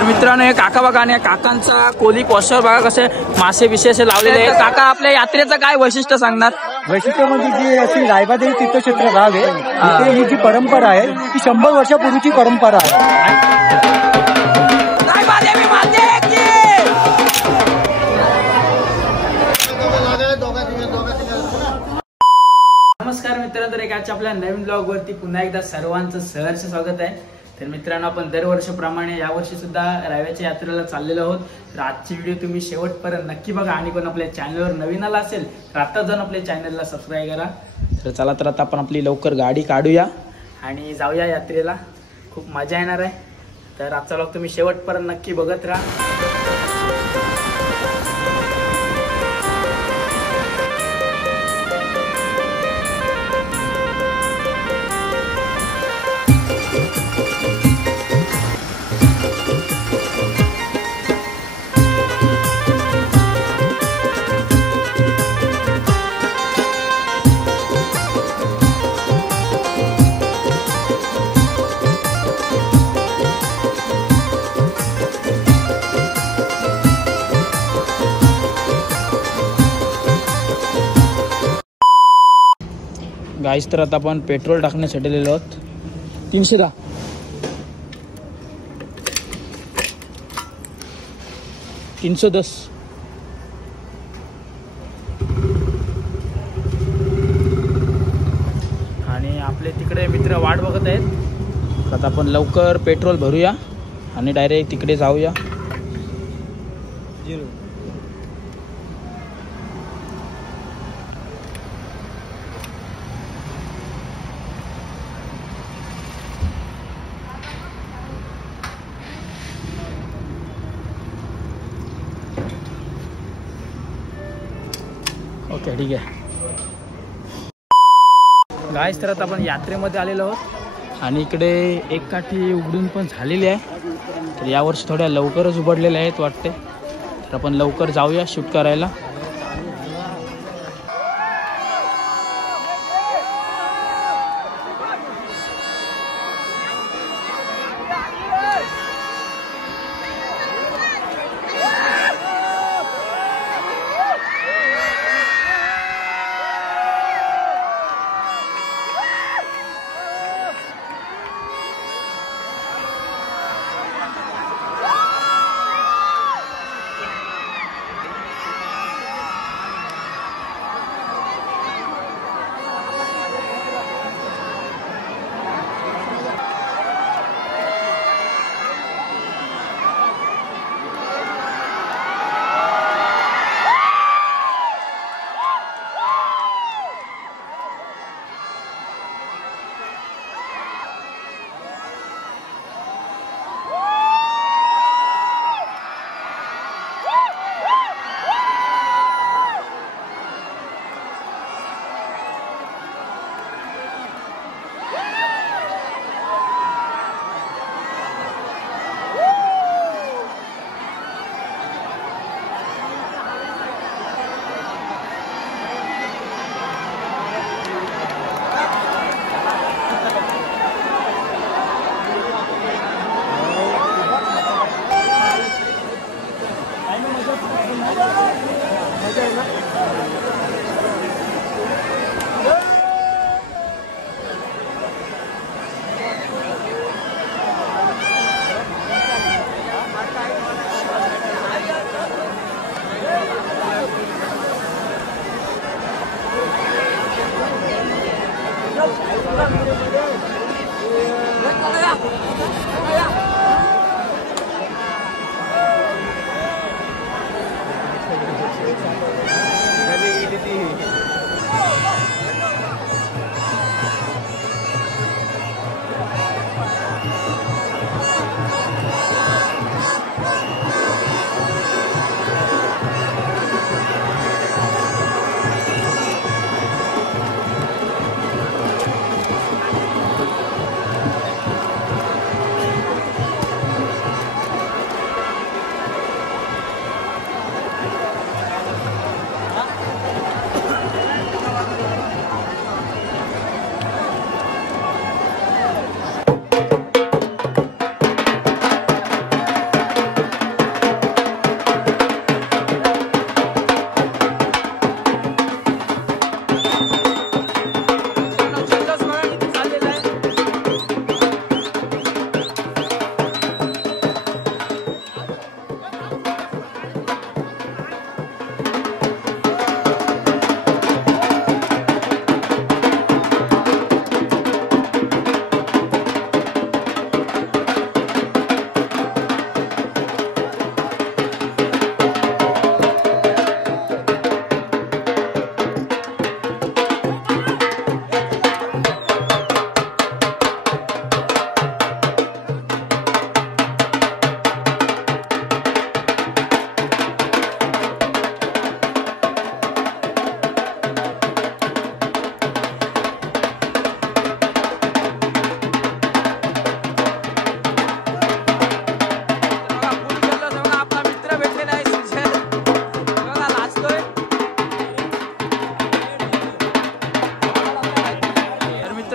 तर मित्रांनो हे काका बघा आणि काकांचा कोली पोस्टर बघा कसे मासे विशेष लावलेले आहेत। काका आपल्या यात्रेचं काय वैशिष्ट्य सांगणार? वैशिष्ट्य म्हणजे जी अशी रायबादेवी तीर्थक्षेत्र गाव आहे इथे ही जी परंपरा आहे ती 100 वर्षापूर्वीची परंपरा आहे। नमस्कार मित्रांनो, तर एकाच्या आपल्या नवीन ब्लॉग वरती पुन्हा एकदा सर्वांचं सहर्ष स्वागत आहे। तर मित्रांनो आपण दरवर्षीप्रमाणे यावर्षी सुद्धा रायबाच्या यात्रेला चाललेलो आहोत। तर आजची व्हिडिओ तुम्ही शेवटपर्यंत नक्की बघा आणि कोण आपल्या चॅनलवर नवीन आला असेल तर आता जाऊन आपल्या चॅनलला सबस्क्राईब करा। तर चला तर आता आपण आपली लवकर गाडी काढूया आणि जाऊया यात्रेला, खूप मजा येणार आहे। तर आजचा व्लॉग तुम्ही शेवटपर्यंत नक्की बघत राहा। गाईस तर आता आपण पेट्रोल टाकण्यासाठी आलेलो आहोत। 310 310 आणि आपले तिकडे मित्र वाट बघत आहेत। आता आपण लवकर पेट्रोल भरूया आणि डायरेक्ट तिकडे जाऊया। ओके ठीक आहे गाईस, तर आता आपण यात्रेमध्ये आलेलो आहोत आणि इकडे एक काठी उघडून पण झालेली आहे। तर यावर्षी थोड्या लवकरच उघडलेल्या आहेत वाटते। तर आपण लवकर जाऊया शूट करायला।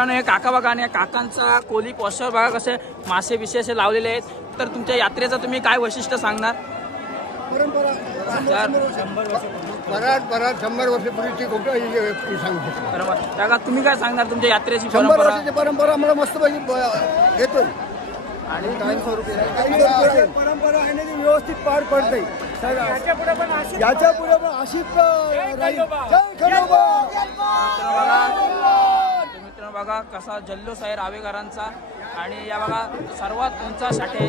मित्रांनो हे काका बघा आणि काकांचा कोली पोस्टर बघा कसे मासे बिसे असे लावलेले आहेत. तर तुमच्या यात्रेचं तुम्ही काय वैशिष्ट्य सांगणार? परंपरा 100 वर्षापूर्वीची बरोबर. काका तुम्ही काय सांगणार तुमच्या यात्रेची 100 परंपरा? वर्षाची परंपरा आम्हाला मस्त येतोय आणि परंपरा आहे ती व्यवस्थित पार पडते. याच्या पुढे पण अशीच मित्रांनो बघा कसा जल्लोष आहे रावेकरांचा. आणि या बघा सर्वात उंच साठे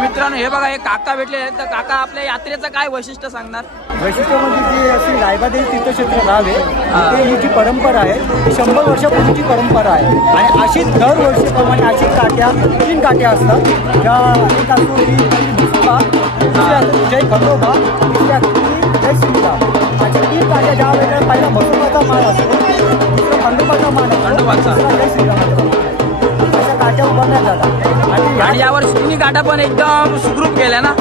मित्रांनो हे बघा हे काका भेटले आहेत. तर काका आपल्या यात्रेचं काय वैशिष्ट्य सांगणार? वैशिष्ट्य म्हणजे जी अशी रायबादेवी तीर्थक्षेत्र गाव आहे तिथे ही जी परंपरा आहे ती 100 वर्षापूर्वीची परंपरा आहे. आणि अशीच दरवर्षीप्रमाणे अशीच काट्या 3 काट्या असतात. ज्या एक असतो ती दुसरा दुसरी असतो जय खंडोबा, तिसरी असतो ती जय श्रीराम. अशा 3 काट्या ज्या वेळेला पहिला बसवण्याचा मान असतो, दुसरा खंडोबाचा मान असतो, तिसरा जय श्रीरामाचा. अशा काट्या उभारण्यात जातात. आणि यावर्षी तुम्ही काटा पण एकदम सुखरूप केल्या ना?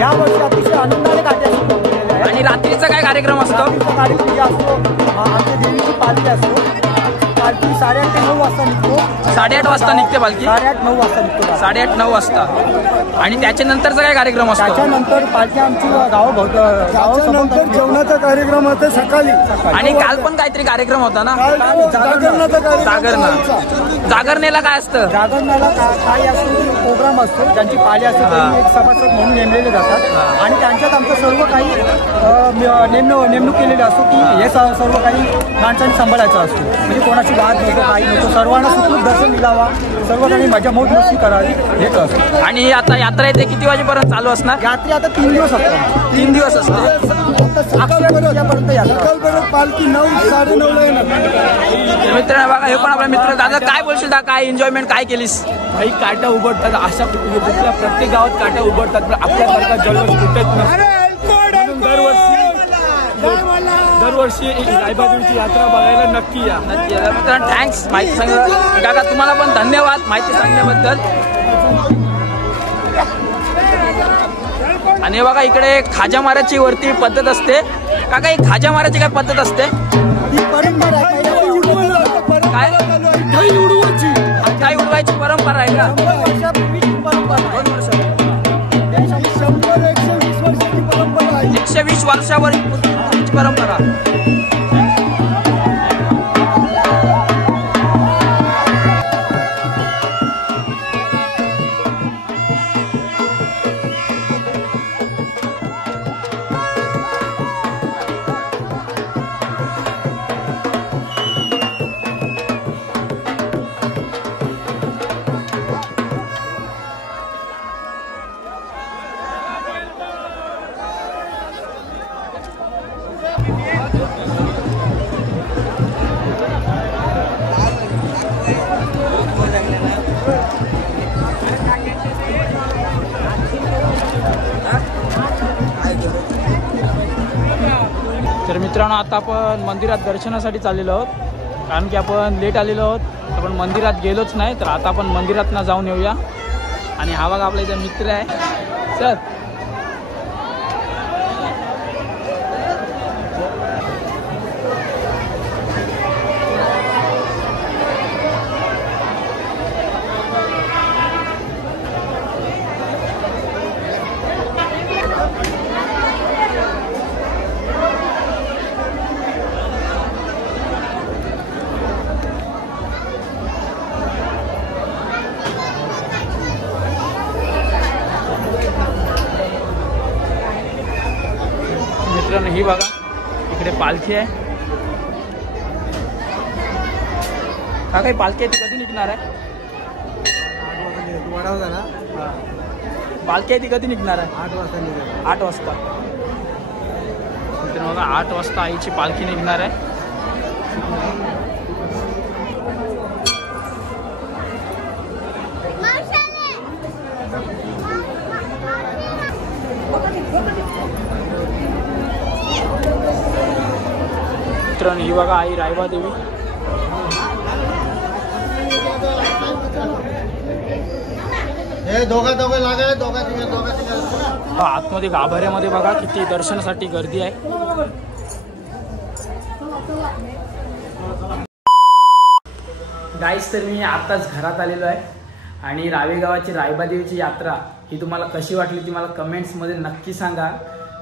या वर्षी अतिशय आनंदाने काट्या सुरू केलेल्या आहेत. आणि रात्रीचा काय कार्यक्रम असतो? रात्रीचा कार्यक्रम असतो आमच्या देवीची पालखी असतो. पालखी 8:30 ते 9 वाजता निघतो. 8:30 वाजता निघते पालखी? 8:30-9 वाजता निघतो. 8:30-9 वाजता. आणि त्याच्यानंतरचा काय कार्यक्रम असतो? त्याच्यानंतर पालखी आमची गावासमोर जेवणाचा कार्यक्रम होता सकाळी. आणि काल पण काहीतरी कार्यक्रम होता ना? जागरणा. जागरणेला काय असतं? जागरणाला काही असतो प्रोग्राम असतो. ज्यांची पाली असते त्यांनी एक सभासद म्हणून नेमलेले जातात. आणि त्यांच्यात आमचं सर्व काही नेमणूक केलेली असतो की हे सर्व काही माणसांनी सांभाळायचं असतो. म्हणजे कोणाची वाद नको, काही नको, सर्वांना सुखरूप दर्शन मिळावा, सर्वांनी मजा मोज मस्ती करावी हेच असतं. आणि आता यात्रा येते किती वाजेपर्यंत चालू असणार? यात्रा आता 3 दिवस असतात. 3 दिवस असते. सकाळपर्यंत यात्रा. पालखी 9-9:30 येणार. मित्रांनो बघा हे पण आपला मित्र. दादा काय बोलशील? काय एन्जॉयमेंट काय केलीस? काही काट्या उघडतात. अशा कुठल्या प्रत्येक गावात काट्या उघडतात पण आपल्यासारखा जल्लोष कुठेच नसतो. दरवर्षी रायबादेवीची यात्रा बघायला नक्की या. मित्रांनो थँक्स माहिती सांगितलं. काका तुम्हाला पण धन्यवाद माहिती सांगण्याबद्दल. आणि बघा इकडे खाजा मारायची वरती पद्धत असते. काका ही खाजा मारायची काय पद्धत असते? काय उडवायची परंपरा आहे का? 120 वर्षावर परंपरा. तर मित्रांनो आता आपण मंदिरात दर्शनासाठी चाललेलो आहोत. कारण की आपण लेट आलेलो आहोत. आपण मंदिरात गेलोच नाही. तर आता आपण मंदिरात ना जाऊन येऊया. आणि हा बघा आपला इथे मित्र आहे सर. मित्रांनो ही बघा इकडे पालखी आहे. का काही पालखी आहे ती कधी निघणार आहे? पालखी आहे ती कधी निघणार आहे? 8 वाजता निघेल. 8 वाजता. मित्रांनो बघा 8 वाजता आईची पालखी निघणार आहे. मित्रांनो ही बघा आई रायबा देवी. आतमध्ये गाभाऱ्यामध्ये बघा किती दर्शनासाठी गर्दी आहे. गाईस तर मी आताच घरात आलेलो आहे आणि रावे गावाची रायबा देवीची यात्रा ही तुम्हाला कशी वाटली ती मला कमेंट्समध्ये नक्की सांगा.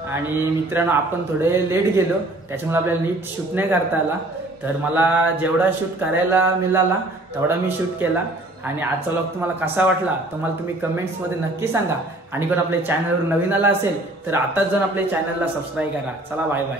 आणि मित्रांनो आपण थोडे लेट गेलो त्याच्यामुळे आपल्याला नीट शूट नाही करता आला. तर मला जेवढा शूट करायला मिळाला तेवढा मी शूट केला. आणि आजचा व्लॉग तुम्हाला कसा वाटला तर मला तुम्ही कमेंट्समध्ये नक्की सांगा. आणि कोण आपल्या चॅनलवर नवीन आला असेल तर आताच जाऊन आपल्या चॅनलला सबस्क्राईब करा. चला बाय बाय.